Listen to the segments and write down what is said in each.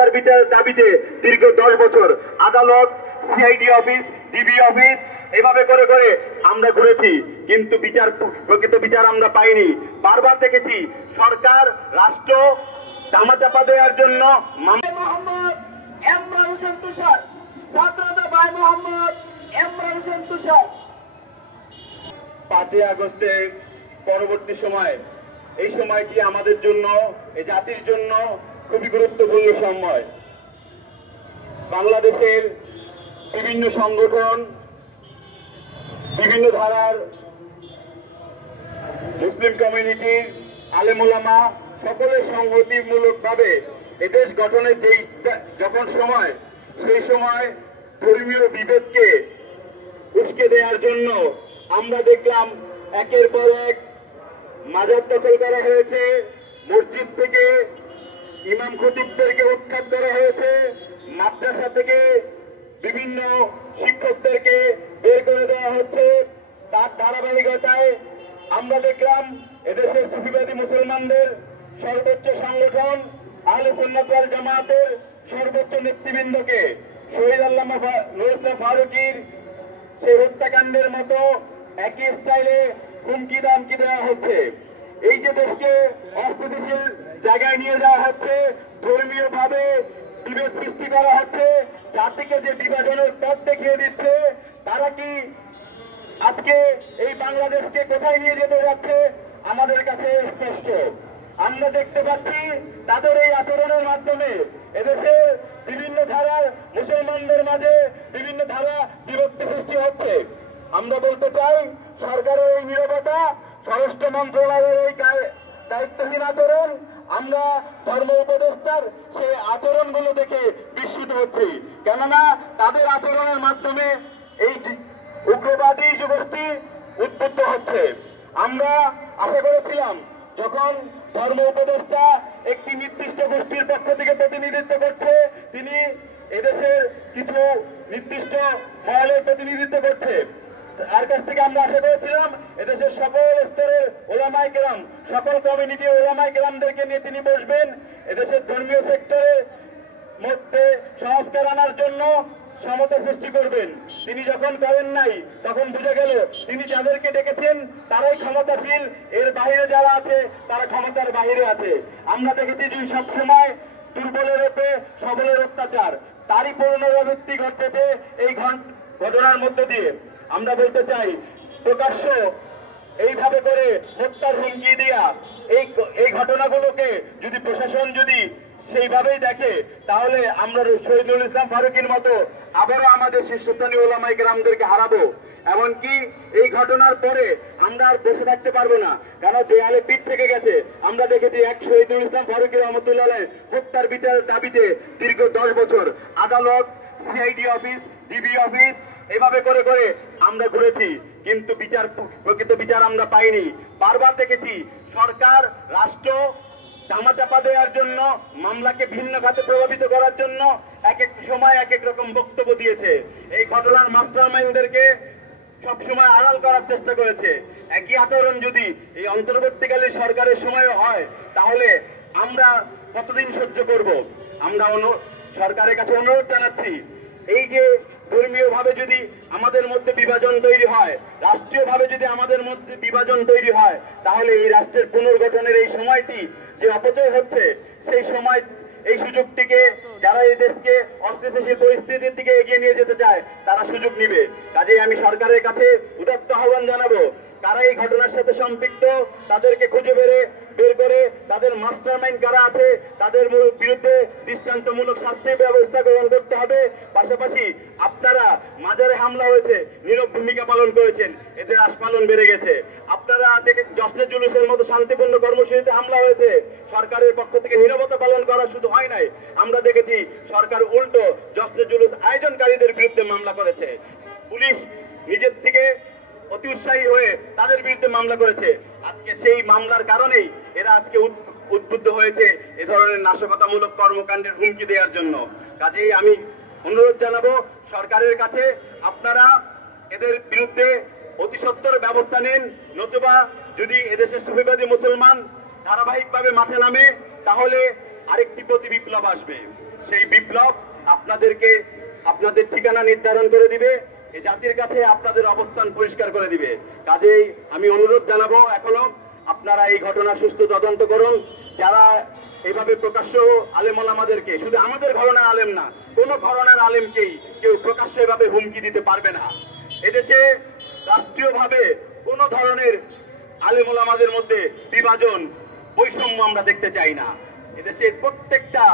হত্যার বিচারের দাবিতে দীর্ঘ 10 বছর আদালত, সিআইডি অফিস, ডিবি অফিস এভাবে করে করে আমরা ঘুরেছি, কিন্তু প্রকৃত বিচার আমরা পাইনি। বারবার দেখেছি সরকার রাষ্ট্র ধামাচাপা দেওয়ার জন্য মোহাম্মদ ইমরান হোসেন তুষার, ছাত্রদের ভাই মোহাম্মদ ইমরান হোসেন তুষার। 5 আগস্টের পরবর্তী সময়, এই সময়টি আমাদের জন্য, এই জাতির জন্য খুবই গুরুত্বপূর্ণ সময়। বাংলাদেশের বিভিন্ন সংগঠন, বিভিন্ন ধারার মুসলিম কমিউনিটির আলেম ওলামা সকলের সংহতিমূলকভাবে এদেশ গঠনের যখন সময়, সেই সময় ধর্মীয় বিভেদকে উস্কে দেওয়ার জন্য আমরা দেখলাম একের পর এক মাজার দখল করা হয়েছে, মসজিদ থেকে ইমাম খতিবদেরকে উৎখাত করা হয়েছে, মাদ্রাসা থেকে বিভিন্ন শিক্ষকদেরকে বের করে দেওয়া হচ্ছে। তার ধারাবাহিকতায় আমরা দেখলাম এদেশের সুফিবাদী মুসলমানদের সর্বোচ্চ সংগঠন আহলে সুন্নাত ওয়াল জামাতের সর্বোচ্চ নেতৃবৃন্দকে শহীদ আল্লামা নূর ইসলাম ফারুকীর সেই হত্যাকাণ্ডের মতো একই স্টাইলে হুমকি দামকি দেওয়া হচ্ছে। এই যে দেশকে অস্থিতিশীল জায়গায় নিয়ে যাওয়া হচ্ছে, ধর্মীয় ভাবে বিভেদ সৃষ্টি করা হচ্ছে, জাতিকে যে বিভাজনের পথ দেখিয়ে দিচ্ছে, তারা কি আজকে এই বাংলাদেশকে কোথায় নিয়ে যেতে যাচ্ছে আমাদের কাছে স্পষ্ট। আমরা দেখতে পাচ্ছি তাদের এই আচরণের মাধ্যমে এদেশের বিভিন্ন ধারার মুসলমানদের মাঝে বিভিন্ন ধারা বিভক্তি সৃষ্টি হচ্ছে। আমরা বলতে চাই সরকারের এই নীরবতা, স্বরাষ্ট্র মন্ত্রণালয়ের এই দায়িত্বহীন আচরণ, আমরা ধর্ম উপদেষ্টার সেই আচরণগুলো দেখে বিস্মিত হচ্ছি। কেননা তাদের আচরণের মাধ্যমে এই উগ্রবাদী যুবগোষ্ঠী উদ্বুদ্ধ হচ্ছে। আমরা আশা করেছিলাম যখন ধর্ম উপদেষ্টা একটি নির্দিষ্ট গোষ্ঠীর পক্ষ থেকে প্রতিনিধিত্ব করছে, তিনি এদেশের কিছু নির্দিষ্ট মহলের প্রতিনিধিত্ব করছে, তার কাছ থেকে আমরা আশা করেছিলাম এদেশের সকল স্তরের ওলামায়ে কেরাম, সকল কমিউনিটি ওলামায়ে কেরামদেরকে নিয়ে তিনি বসবেন, এদেশের ধর্মীয় সেক্টরের মধ্যে সংস্কার আনার জন্য সমতা সৃষ্টি করবেন। তিনি যখন করেন নাই, তখন বুঝে গেল তিনি যাদেরকে ডেকেছেন তারাই ক্ষমতাশীল, এর বাইরে যারা আছে তারা ক্ষমতার বাইরে আছে। আমরা দেখেছি যে সবসময় দুর্বলের উপরে সবলের অত্যাচার, তারই পুনরাবৃত্তি ঘটতেছে এই ঘটনার মধ্য দিয়ে। আমরা বলতে চাই প্রকাশ্য এইভাবে করে হত্যার হুমকি দেয়া এই ঘটনাগুলোকে যদি প্রশাসন যদি সেইভাবেই দেখে, তাহলে আমরা শহীদুল ইসলাম ফারুকীর মতো আবারও আমাদের শীর্ষস্থানীয় ওলামায়ে কেরামদেরকে হারাবো। এমনকি এই ঘটনার পরে আমরা আর বসে থাকতে পারবো না, কারণ দেয়ালে পিঠ থেকে গেছে। আমরা দেখেছি এক শহীদুল ইসলাম ফারুকী রহমতুল্লাহ হত্যার বিচারের দাবিতে দীর্ঘ 10 বছর আদালত, সিআইডি অফিস, ডিবি অফিস এভাবে করে করে আমরা ঘুরেছি, কিন্তু প্রকৃত বিচার আমরা পাইনি। বারবার দেখেছি সরকার রাষ্ট্র ধামাচাপা দেওয়ার জন্য, মামলাকে ভিন্ন খাতে প্রভাবিত করার জন্য এক এক সময় এক এক রকম বক্তব্য দিয়েছে। এই ঘটনার মাস্টারমাইন্ডদেরকে সবসময় আড়াল করার চেষ্টা করেছে। একই আচরণ যদি এই অন্তর্বর্তীকালীন সরকারের সময় হয়, তাহলে আমরা কতদিন সহ্য করব? আমরা সরকারের কাছে অনুরোধ জানাচ্ছি, এই যে ধর্মীয় ভাবে যদি আমাদের মধ্যে বিভাজন তৈরি হয়, রাষ্ট্রীয় ভাবে যদি আমাদের মধ্যে বিভাজন তৈরি হয়, তাহলে এই রাষ্ট্রের পুনর্গঠনের এই সময়টি যে অপচয় হচ্ছে, সেই সময় এই সুযোগটিকে যারা এই দেশকে অস্থিতিশীল পরিস্থিতির দিকে এগিয়ে নিয়ে যেতে চায় তারা সুযোগ নিবে। কাজেই আমি সরকারের কাছে উদাত্ত আহ্বান জানাবো, কারা এই ঘটনার সাথে সম্পৃক্ত তাদেরকে খুঁজে বের করে তাদের মাস্টারমাইন্ড কারা আছে তাদের বিরুদ্ধে দৃষ্টান্তমূলক শাস্তির ব্যবস্থা গ্রহণ করতে হবে। পাশাপাশি আপনারা মাজারে হামলা হয়েছে, নীরব ভূমিকা পালন করেছেন, এদের আস্ফালন বেড়ে গেছে। আপনারা জশ্নে জুলুসের মতো শান্তিপূর্ণ কর্মসূচিতে হামলা হয়েছে, সরকারের পক্ষ থেকে নীরবতা পালন করা শুধু হয় নাই, আমরা দেখেছি সরকার উল্টো জশ্নে জুলুস আয়োজনকারীদের বিরুদ্ধে মামলা করেছে। পুলিশ নিজের থেকে অতি উৎসাহী হয়ে তাদের বিরুদ্ধে মামলা করেছে। আজকে সেই মামলার কারণেই এরা আজকে উদ্বুদ্ধ হয়েছে এ ধরনের নাশকতামূলক কর্মকাণ্ডের হুমকি দেওয়ার জন্য। কাজেই আমি অনুরোধ জানাবো সরকারের কাছে, আপনারা এদের বিরুদ্ধে অতি সত্বর ব্যবস্থা নেন, নতুবা যদি এদেশের সুফিবাদী মুসলমান ধারাবাহিকভাবে মাঠে নামে, তাহলে আরেকটি প্রতি বিপ্লব আসবে। সেই বিপ্লব আপনাদেরকে আপনাদের ঠিকানা নির্ধারণ করে দিবে, এই জাতির কাছে আপনাদের অবস্থান পরিষ্কার করে দিবে। কাজেই আমি অনুরোধ জানাবো, এখনো আপনারা এই ঘটনা সুষ্ঠু তদন্ত করুন। যারা এইভাবে প্রকাশ্য আলেম ওলামাদেরকে, শুধু আমাদের ঘরানার আলেম না, কোন ঘরানার আলেমকেই কেউ প্রকাশ্য এভাবে হুমকি দিতে পারবে না। এদেশে রাষ্ট্রীয়ভাবে কোন ধরনের আলেম ওলামাদের মধ্যে বিভাজন, বৈষম্য আমরা দেখতে চাই না। এদেশের প্রত্যেকটা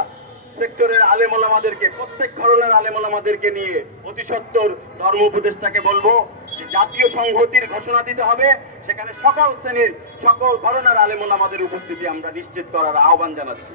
সেক্টরের আলেম ওলামাদেরকে, প্রত্যেক ধরনের আলেম ওলামাদেরকে নিয়ে অতি সত্বর ধর্ম উপদেষ্টাকে বলবো যে জাতীয় সংহতির ঘোষণা দিতে হবে, সেখানে সকল শ্রেণীর সকল ধরনের আলেম ওলামাদের উপস্থিতি আমরা নিশ্চিত করার আহ্বান জানাচ্ছি।